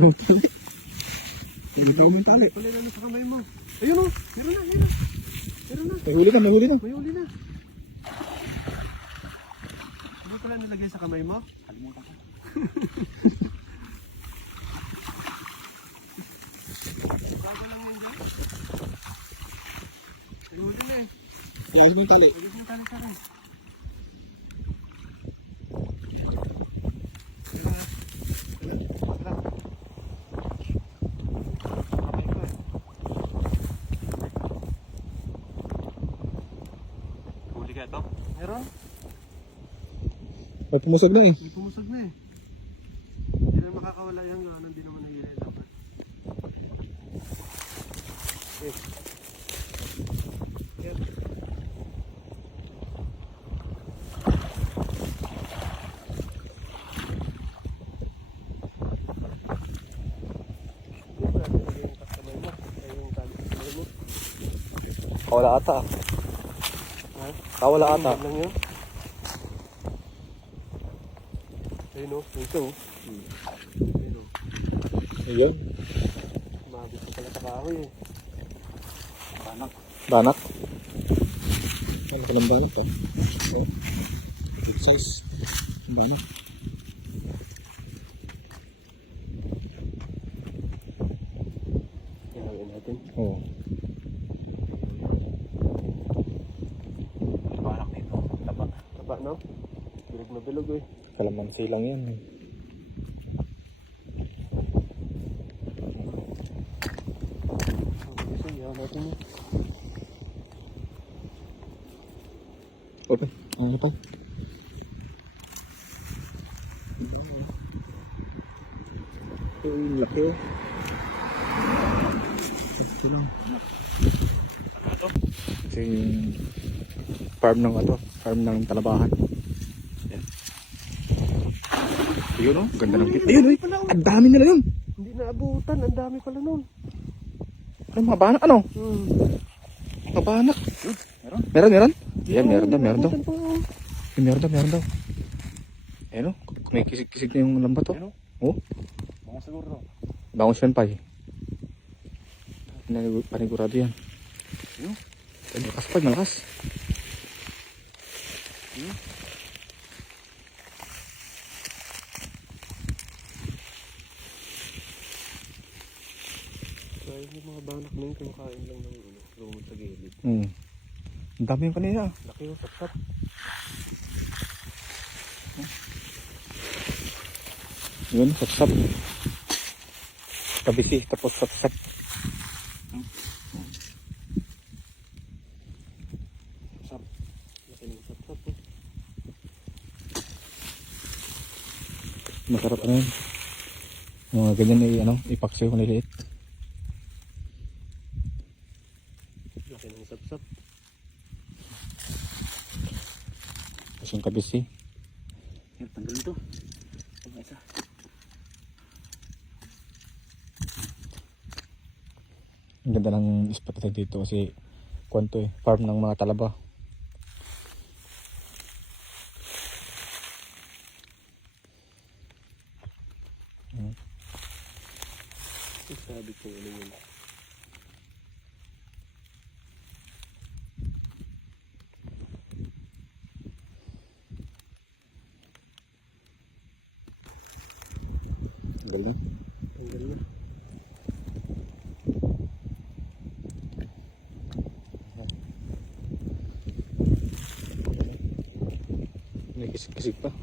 Ikaw mo yung tali. Pala na sa kamay mo. Ayun o. Meron na, meron na. Meron na. May huli na, may huli na. May huli na. Hindi pala nilagay sa kamay mo? Kalimutan ko. Bago lang yun dyan. May huli na eh. Ayos mo yung tali. Ayos mo tali ka rin. Huli ka ito? Meron? May pumusag na eh. May pumusag na eh. Hindi na makakawala yan. Hindi naman nagigilay dapat. Okay. Yan. Hindi pala nilagay yung kaskamay mo. Ay yung tali sa kamay mo. Kawala ata. Ha? Kawala ata. Lang yun. Ayun o. Ito o. Ayun o. Ayun. Mabit ko pala sa kahoy eh. Banak. Banak? Ano ka ng banak to? Oh. Big size. Banak. Ilagay natin. Oo. Banak dito. Taba. Taba no? Bilog na bilog eh. Kalamansi lang yan. Kasi yaw natin yun. Okay. Ano pa? Yung laki oh. Ito lang. Kasi yung farm ng farm ng Talabahan. Yan. Ayun oh, ganda ng kit. Ayun oh, ang dami nila yun. Hindi naabutan, ang dami pala nun. Ay, mga banak ano? Mga banak. Meron? Meron? Yan, meron daw. Naabutan pa, oh. Meron daw. Ayun oh, may kisig-kisig na yung lambat oh. Oh. Mga siguro. Bangus yan pa eh. Panigurado yan. Ay, malakas pa, malakas. Kaya yung mga banak na yun, kumakain lang ng lumot sa gilid. Ang dami yung kanina. Laki yung sapsap. Yun, sapsap. Kabisi, tapos sapsap. Sap. Laki ng sapsap eh. Masarap ano yun. Mga ganyan ay ipaksiw maliliit. Laki ng sapsap. Tapos yung kabisi. Yan, tanggalin to. Isa. Ang ganda ng spot natin dito kasi kwanto eh, farm ng mga talaba. Sabi ko ano yun. Tanggal na. Tanggal na. May kisig-kisig pa.